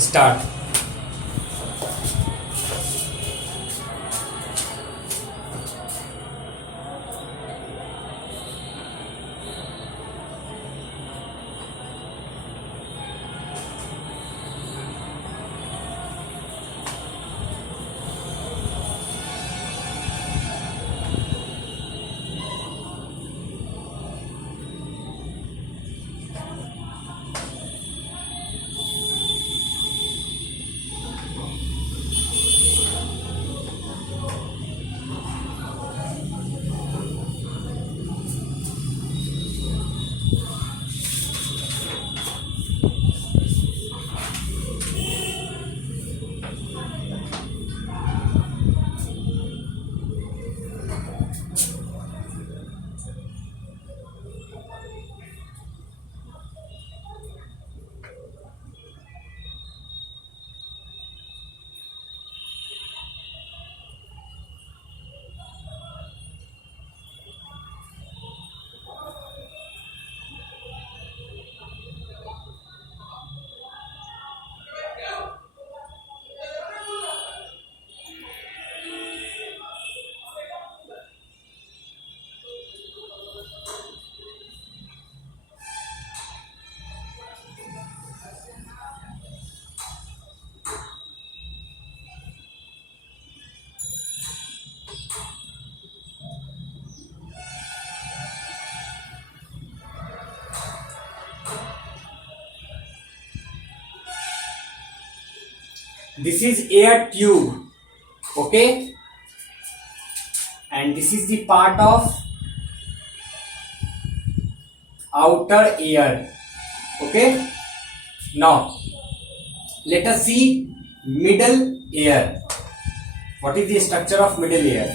Start. This is air tube, okay, and this is the part of outer air, okay. Now let us see middle air. What is the structure of middle air?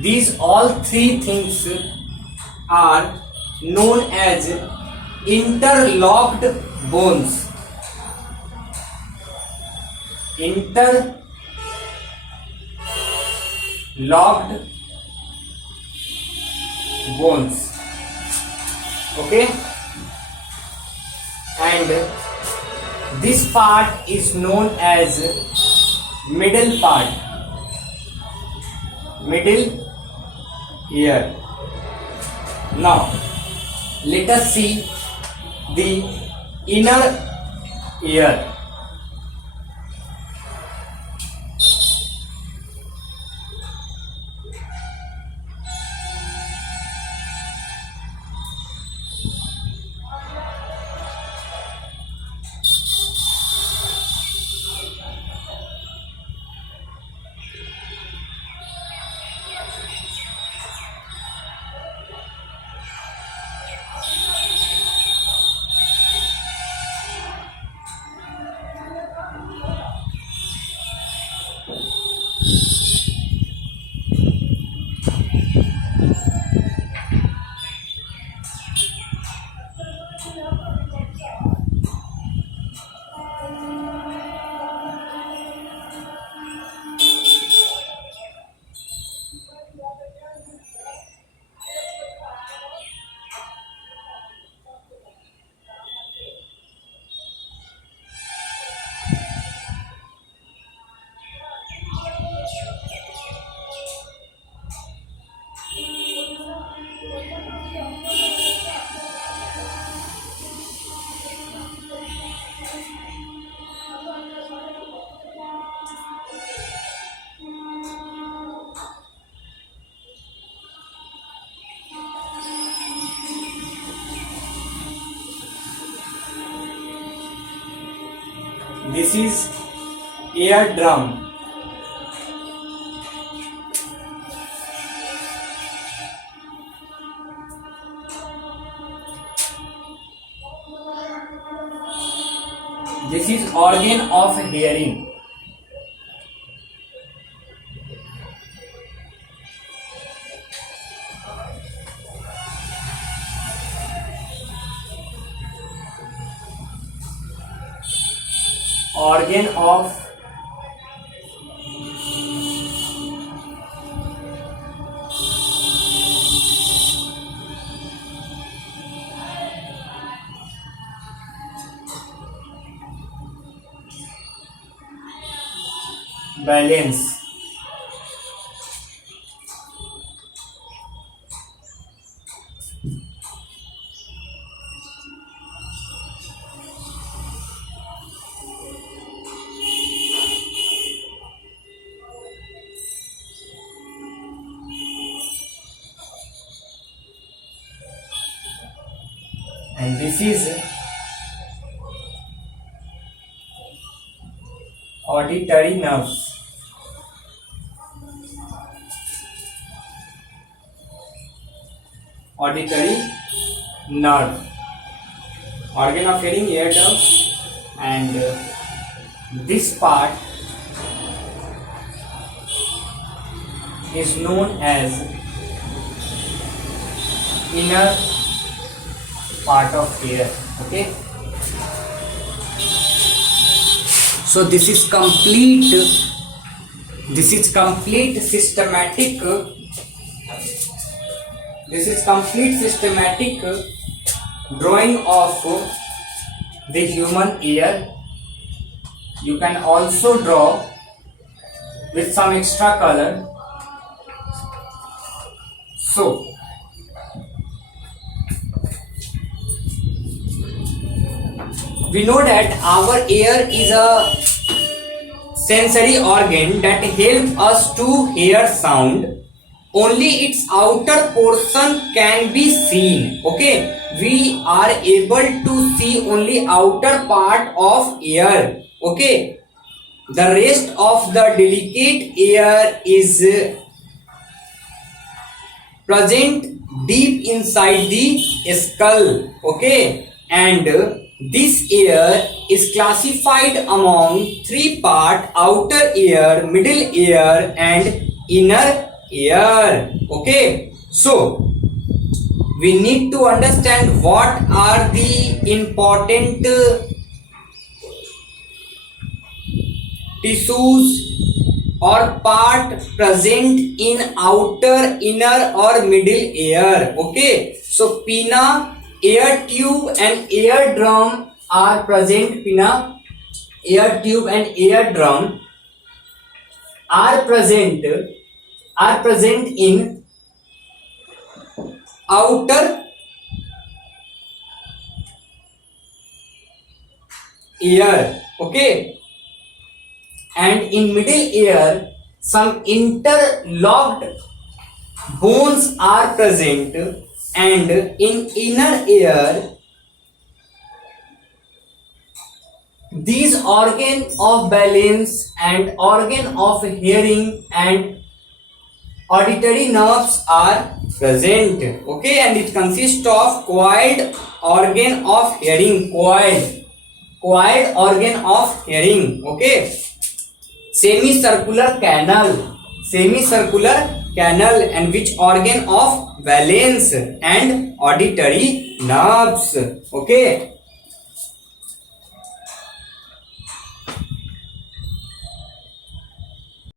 These all three things are known as interlocked bones. Interlocked bones. Okay, and this part is known as middle part, middle ear. Now let us see the inner ear. This is eardrum. This is organ of hearing. Organ of balance. And this is auditory nerves. Auditory nerve. Organ of hearing, eardrum, and this part is known as inner part of ear. Okay, so this is complete systematic drawing of the human ear. You can also draw with some extra color. So we know that our ear is a sensory organ that helps us to hear sound. Only its outer portion can be seen. Okay, we are able to see only outer part of ear. Okay, the rest of the delicate ear is present deep inside the skull. Okay, and this ear is classified among three parts: outer ear, middle ear, and inner ear. Okay, so we need to understand what are the important tissues or part present in outer, inner or middle ear. Okay, so pinna, ear tube and eardrum are present. Pinna, ear tube and eardrum are present in outer ear. Okay, and in middle ear some interlocked bones are present, and in inner ear these organ of balance and organ of hearing and auditory nerves are present. Okay, and it consists of coiled organ of hearing, coiled organ of hearing. Okay, semicircular canal, and which organ of balance and auditory nerves. Okay,